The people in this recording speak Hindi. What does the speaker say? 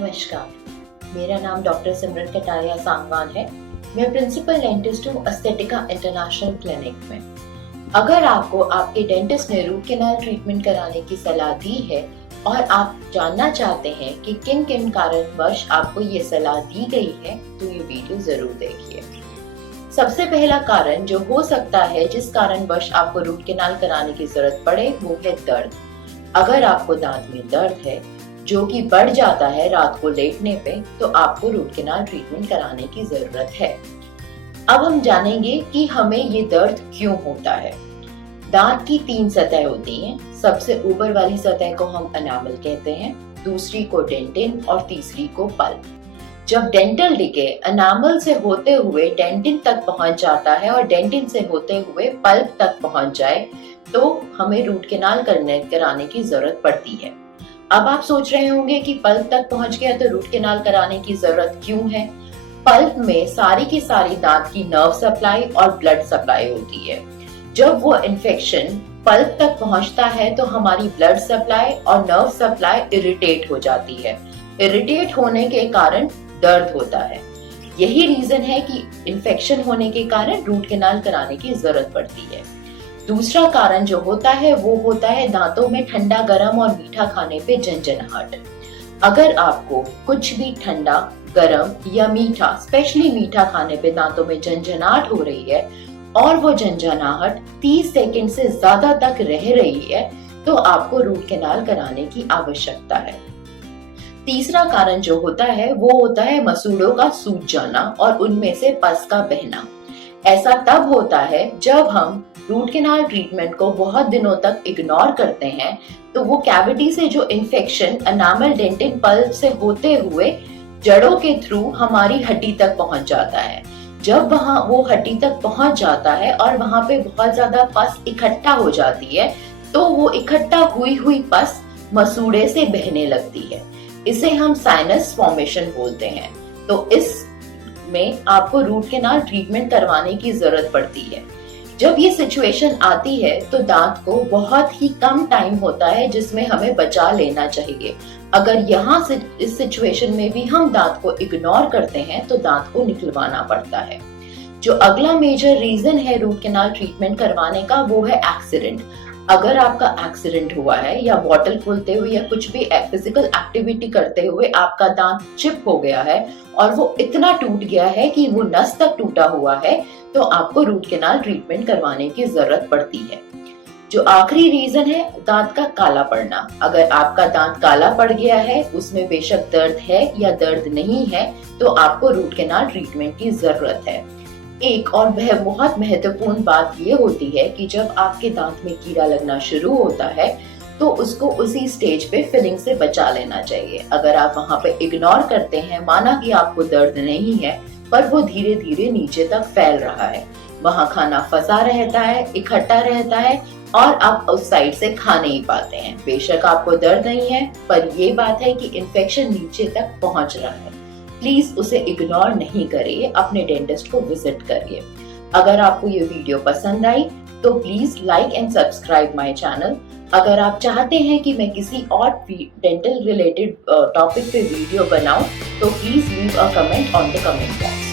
नमस्कार, मेरा नाम डॉक्टर सिमरन कटारिया सांगवान है। मैं प्रिंसिपल डेंटिस्ट हूँ एस्थेटिका इंटरनेशनल क्लिनिक में। अगर आपको आपके डेंटिस्ट ने रूट कैनाल ट्रीटमेंट कराने की सलाह दी है और आप जानना चाहते हैं कि किन किन कारणवश आपको ये सलाह दी गई है, तो ये वीडियो जरूर देखिए। सबसे पहला कारण जो हो सकता है जिस कारणवश आपको रूट कैनाल कराने की जरूरत पड़े, वो है दर्द। अगर आपको दांत में दर्द है जो कि बढ़ जाता है रात को लेटने पे, तो आपको रूट कैनाल ट्रीटमेंट कराने की जरूरत है। अब हम जानेंगे कि हमें ये दर्द क्यों होता है। दांत की 3 सतह होती हैं। सबसे ऊपर वाली सतह को हम एनामल कहते हैं, दूसरी को डेंटिन और तीसरी को पल्प। जब डेंटल डिके एनामल से होते हुए डेंटिन तक पहुंच जाता है और डेंटिन से होते हुए पल्प तक पहुंच जाए, तो हमें रूट कैनाल कराने की जरूरत पड़ती है। अब आप सोच रहे होंगे कि पल्प तक पहुंच गया तो रूट कैनाल कराने की जरूरत क्यों है। पल्प में सारी की सारी दांत की नर्व सप्लाई और ब्लड सप्लाई होती है। जब वो इन्फेक्शन पल्प तक पहुंचता है तो हमारी ब्लड सप्लाई और नर्व सप्लाई इरिटेट हो जाती है। इरिटेट होने के कारण दर्द होता है। यही रीजन है कि इन्फेक्शन होने के कारण रूट कैनाल कराने की जरूरत पड़ती है। दूसरा कारण जो होता है वो होता है दांतों में ठंडा, गर्म और मीठा खाने पे झंझनाहट। अगर आपको कुछ भी ठंडा, गर्म या मीठा, स्पेशली मीठा खाने पे दांतों में झंझनाहट हो रही है और वो झंझनाहट 30 सेकंड से ज्यादा तक रह रही है, तो आपको रूट कैनाल कराने की आवश्यकता है। तीसरा कारण जो होता है वो होता है मसूड़ों का सूज जाना और उनमें से पस का बहना। ऐसा तब होता है जब हम रूट कैनाल ट्रीटमेंट को बहुत दिनों तक इग्नोर करते हैं, तो वो कैविटी से जो इन्फेक्शन एनामल, डेंटिन, पल्प से होते हुए जड़ों के थ्रू हमारी हड्डी तक पहुंच जाता है। जब वहां वो हड्डी तक पहुंच जाता है और वहां पे बहुत ज्यादा पस इकट्ठा हो जाती है, तो वो इकट्ठा हुई पस मसूड़े से बहने लगती है। इसे हम साइनस फॉर्मेशन बोलते हैं। तो इस में आपको रूट कैनाल ट्रीटमेंट करवाने की जरूरत पड़ती है। जब ये सिचुएशन आती है तो दांत को बहुत ही कम टाइम होता है जिसमें हमें बचा लेना चाहिए। अगर यहाँ से इस सिचुएशन में भी हम दांत को इग्नोर करते हैं तो दांत को निकलवाना पड़ता है। जो अगला मेजर रीजन है रूट कैनाल ट्रीटमेंट करवाने का, वो है एक्सीडेंट। अगर आपका एक्सीडेंट हुआ है या बॉटल खोलते हुए या कुछ भी फिजिकल एक्टिविटी करते हुए आपका दांत चिप हो गया है और वो इतना टूट गया है कि वो नस तक टूटा हुआ है, तो आपको रूट कैनाल ट्रीटमेंट करवाने की जरूरत पड़ती है। जो आखिरी रीजन है दांत का काला पड़ना। अगर आपका दांत काला पड़ गया है, उसमें बेशक दर्द है या दर्द नहीं है, तो आपको रूट कैनाल ट्रीटमेंट की जरूरत है। एक और बहुत महत्वपूर्ण बात ये होती है कि जब आपके दांत में कीड़ा लगना शुरू होता है तो उसको उसी स्टेज पे फिलिंग से बचा लेना चाहिए। अगर आप वहां पे इग्नोर करते हैं, माना कि आपको दर्द नहीं है पर वो धीरे धीरे नीचे तक फैल रहा है, वहां खाना फंसा रहता है, इकट्ठा रहता है और आप उस साइड से खा नहीं पाते हैं। बेशक आपको दर्द नहीं है, पर ये बात है कि इन्फेक्शन नीचे तक पहुंच रहा है। प्लीज उसे इग्नोर नहीं करिए, अपने डेंटिस्ट को विजिट करिए। अगर आपको ये वीडियो पसंद आई तो please like and subscribe my channel. अगर आप चाहते हैं कि मैं किसी और डेंटल रिलेटेड टॉपिक पे वीडियो बनाऊं, तो please leave a comment on the comment box.